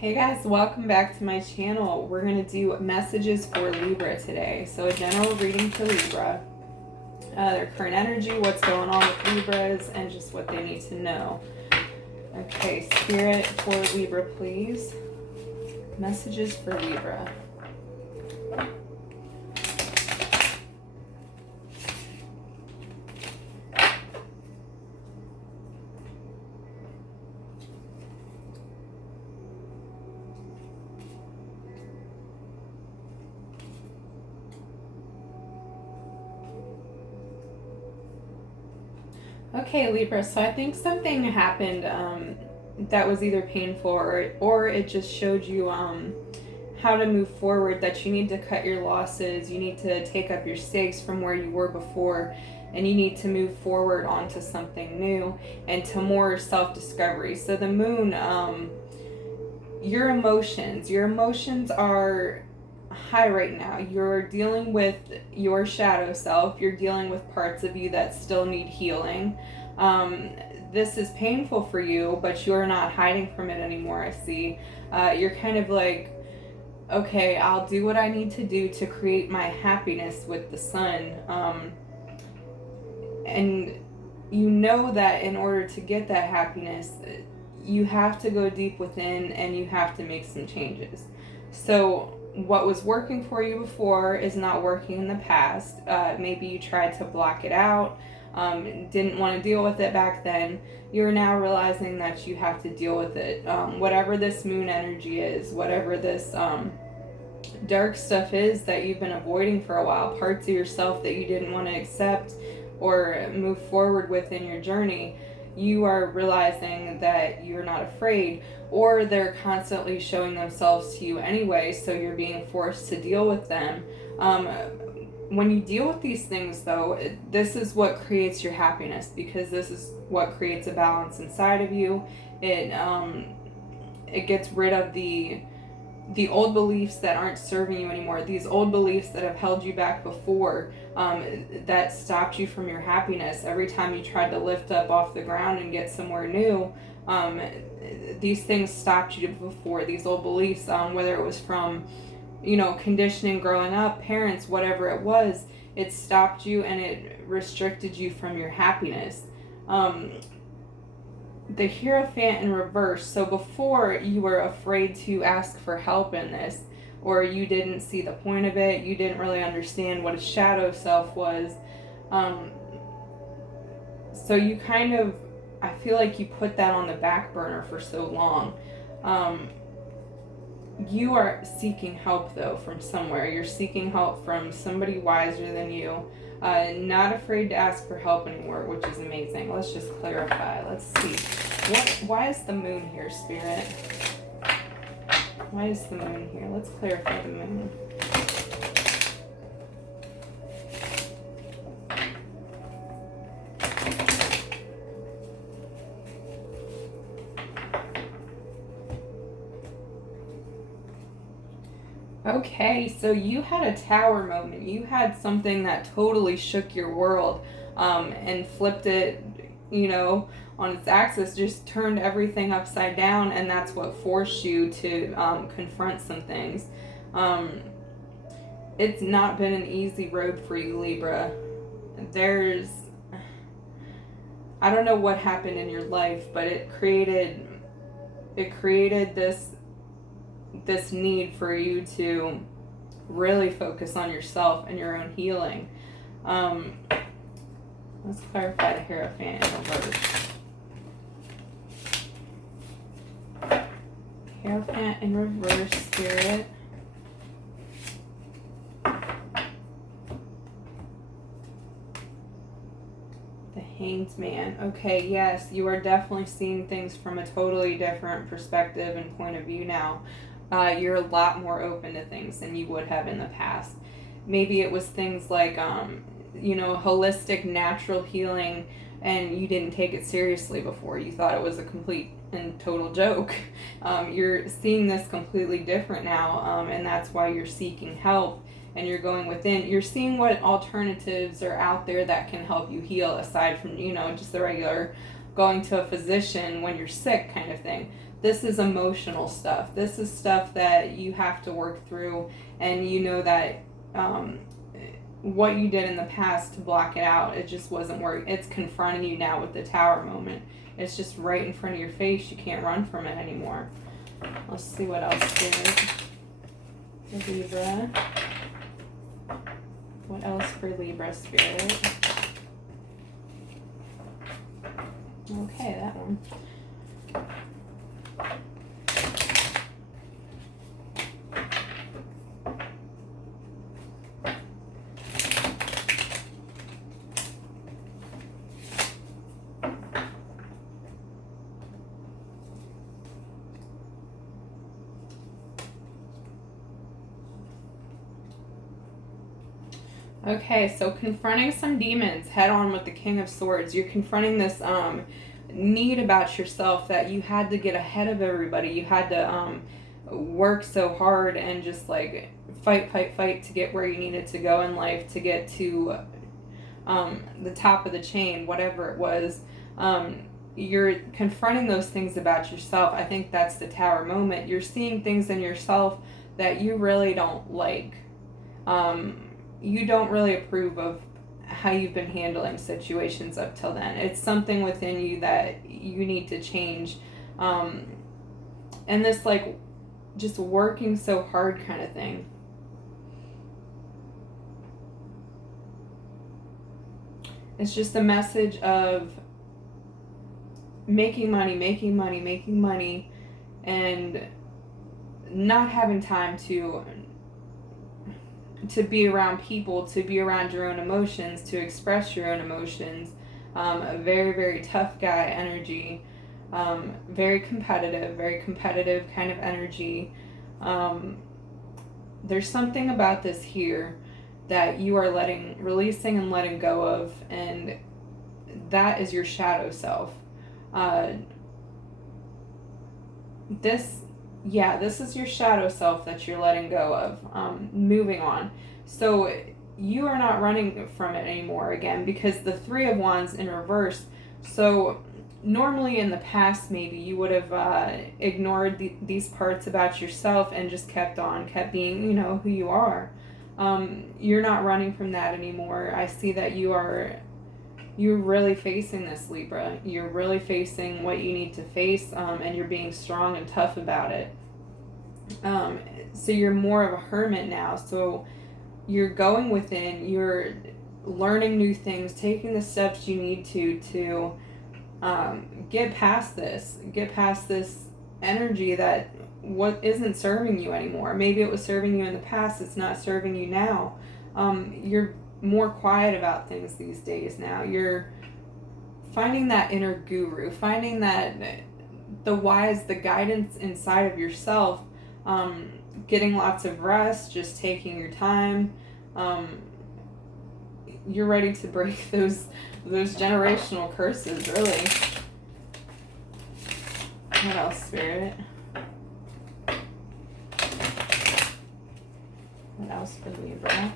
Hey guys, welcome back to my channel. We're going to do messages for Libra today. So a general reading for Libra, their current energy, what's going on with Libras, and just what they need to know. Okay, Spirit for Libra, please. Messages for Libra. Okay, Libra, so I think something happened that was either painful or it just showed you how to move forward, that you need to cut your losses, you need to take up your stakes from where you were before, and you need to move forward onto something new and to more self-discovery. So the moon, your emotions are high right now. You're dealing with your shadow self. You're dealing with parts of you that still need healing. This is painful for you, but you're not hiding from it anymore, I see. You're kind of like, okay, I'll do what I need to do to create my happiness with the sun. And you know that in order to get that happiness, you have to go deep within and you have to make some changes. So what was working for you before is not working in the past. Maybe you tried to block it out, didn't want to deal with it back then. You're now realizing that you have to deal with it. Whatever this moon energy is, whatever this dark stuff is that you've been avoiding for a while, parts of yourself that you didn't want to accept or move forward with in your journey, you are realizing that you're not afraid, or they're constantly showing themselves to you anyway, so you're being forced to deal with them. When you deal with these things, though, this is what creates your happiness, because this is what creates a balance inside of you. It gets rid of the old beliefs that aren't serving you anymore, these old beliefs that have held you back before, that stopped you from your happiness. Every time you tried to lift up off the ground and get somewhere new, these things stopped you before, these old beliefs, whether it was from, conditioning growing up, parents, whatever it was, it stopped you and it restricted you from your happiness. The Hierophant in reverse. So before, you were afraid to ask for help in this, or you didn't see the point of it, you didn't really understand what a shadow self was. So you kind of, I feel like you put that on the back burner for so long. You are seeking help, though, from somewhere. You're seeking help from somebody wiser than you. Not afraid to ask for help anymore, which is amazing. Let's just clarify. Let's see. Why is the moon here, Spirit? Why is the moon here? Let's clarify the moon. Okay, so you had a tower moment. You had something that totally shook your world, and flipped it, on its axis, just turned everything upside down, and that's what forced you to confront some things. It's not been an easy road for you, Libra. I don't know what happened in your life, but it created this need for you to really focus on yourself and your own healing. Let's clarify the Hierophant in reverse. Hierophant in reverse, Spirit. The Hanged Man. Okay, yes, you are definitely seeing things from a totally different perspective and point of view now. You're a lot more open to things than you would have in the past. Maybe it was things like, holistic natural healing, and you didn't take it seriously before. You thought it was a complete and total joke. You're seeing this completely different now, and that's why you're seeking help and you're going within. You're seeing what alternatives are out there that can help you heal, aside from, just the regular going to a physician when you're sick kind of thing. This is emotional stuff. This is stuff that you have to work through, and you know that what you did in the past to block it out, it just wasn't working. It's confronting you now with the Tower moment. It's just right in front of your face. You can't run from it anymore. Let's see what else, Spirit. Libra. What else for Libra, Spirit? Okay, that one. Okay, so confronting some demons head on with the King of Swords. You're confronting this need about yourself that you had to get ahead of everybody. You had to work so hard and just like fight to get where you needed to go in life, to get to the top of the chain, whatever it was. You're confronting those things about yourself. I think that's the Tower moment. You're seeing things in yourself that you really don't like. You don't really approve of how you've been handling situations up till then. It's something within you that you need to change. And this like just working so hard kind of thing. It's just a message of making money, and not having time to be around people, to be around your own emotions, to express your own emotions. A very, very tough guy energy. Very competitive kind of energy. There's something about this here that you are releasing and letting go of, and that is your shadow self. This is your shadow self that you're letting go of, moving on. So you are not running from it anymore again, because the Three of Wands in reverse. So normally in the past, maybe you would have ignored these parts about yourself and just kept being, who you are. You're not running from that anymore. I see that you're really facing this, Libra. You're really facing what you need to face, and you're being strong and tough about it. So you're more of a hermit now. So you're going within, you're learning new things, taking the steps you need to get past this energy that isn't serving you anymore. Maybe it was serving you in the past, it's not serving you now. You're more quiet about things these days now. You're finding that inner guru, finding that the wise, the guidance inside of yourself, getting lots of rest, just taking your time. You're ready to break those generational curses, really. What else, Spirit? What else for Libra?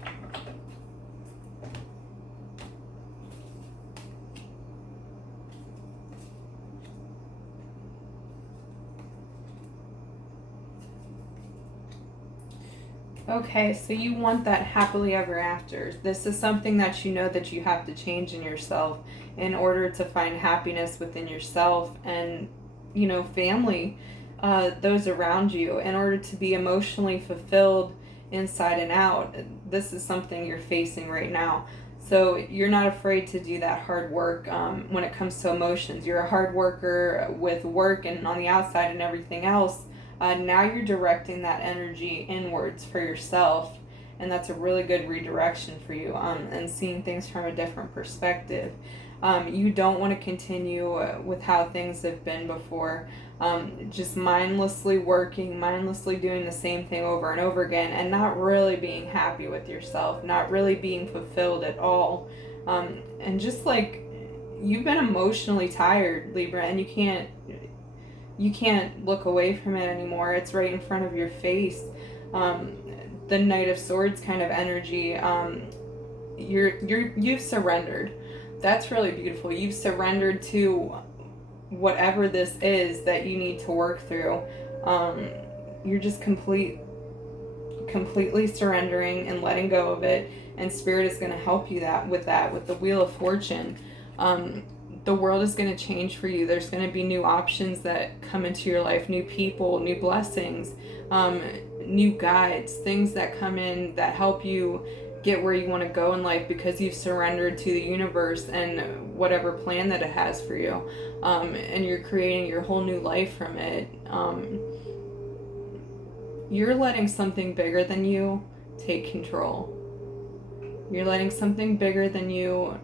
Okay, so you want that happily ever after. This is something that you know that you have to change in yourself in order to find happiness within yourself and, family, those around you, in order to be emotionally fulfilled inside and out. This is something you're facing right now. So you're not afraid to do that hard work when it comes to emotions. You're a hard worker with work and on the outside and everything else. Now you're directing that energy inwards for yourself, and that's a really good redirection for you, and seeing things from a different perspective. You don't want to continue with how things have been before, just mindlessly working, mindlessly doing the same thing over and over again, and not really being happy with yourself, not really being fulfilled at all. And just like, you've been emotionally tired, Libra, and you can't look away from it anymore. It's right in front of your face. The Knight of Swords kind of energy. You've surrendered. That's really beautiful. You've surrendered to whatever this is that you need to work through. You're just completely surrendering and letting go of it, and Spirit is going to help you with the Wheel of Fortune. The world is going to change for you. There's going to be new options that come into your life, new people, new blessings, new guides, things that come in that help you get where you want to go in life because you've surrendered to the universe and whatever plan that it has for you. And you're creating your whole new life from it. You're letting something bigger than you take control. You're letting something bigger than you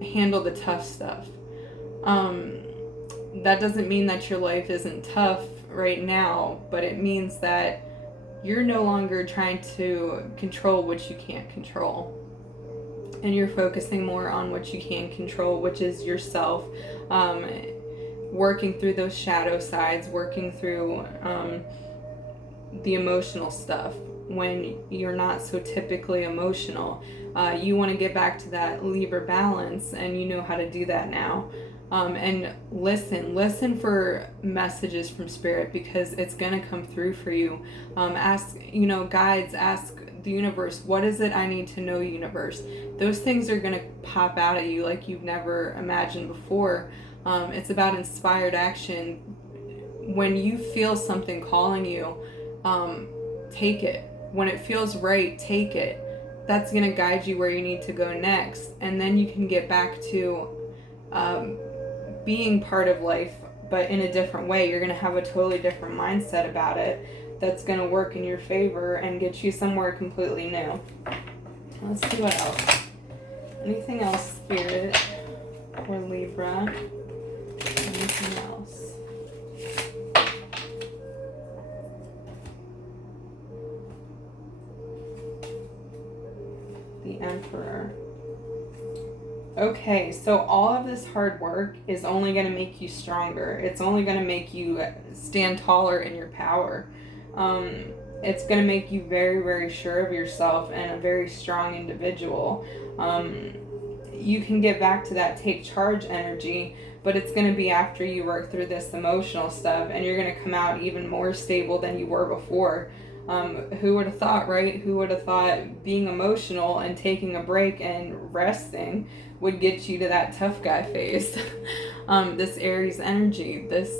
handle the tough stuff. That doesn't mean that your life isn't tough right now, but it means that you're no longer trying to control what you can't control. And you're focusing more on what you can control, which is yourself. Working through those shadow sides, working through the emotional stuff when you're not so typically emotional. You want to get back to that Libra balance, and you know how to do that now. And listen for messages from Spirit, because it's going to come through for you. Ask, guides, ask the universe, what is it I need to know, universe? Those things are going to pop out at you like you've never imagined before. It's about inspired action. When you feel something calling you, take it. When it feels right, take it. That's going to guide you where you need to go next. And then you can get back to being part of life, but in a different way. You're going to have a totally different mindset about it that's going to work in your favor and get you somewhere completely new. Let's see what else. Anything else, Spirit or Libra? Anything else? The Emperor. Okay, so all of this hard work is only going to make you stronger. It's only going to make you stand taller in your power. It's going to make you very, very sure of yourself and a very strong individual. You can get back to that take charge energy, but it's going to be after you work through this emotional stuff, and you're going to come out even more stable than you were before. Who would have thought, right? Who would have thought being emotional and taking a break and resting would get you to that tough guy phase? This Aries energy, this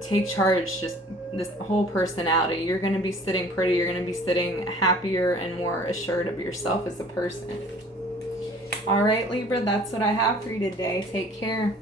take charge, just this whole personality. You're going to be sitting pretty. You're going to be sitting happier and more assured of yourself as a person. All right, Libra, that's what I have for you today. Take care.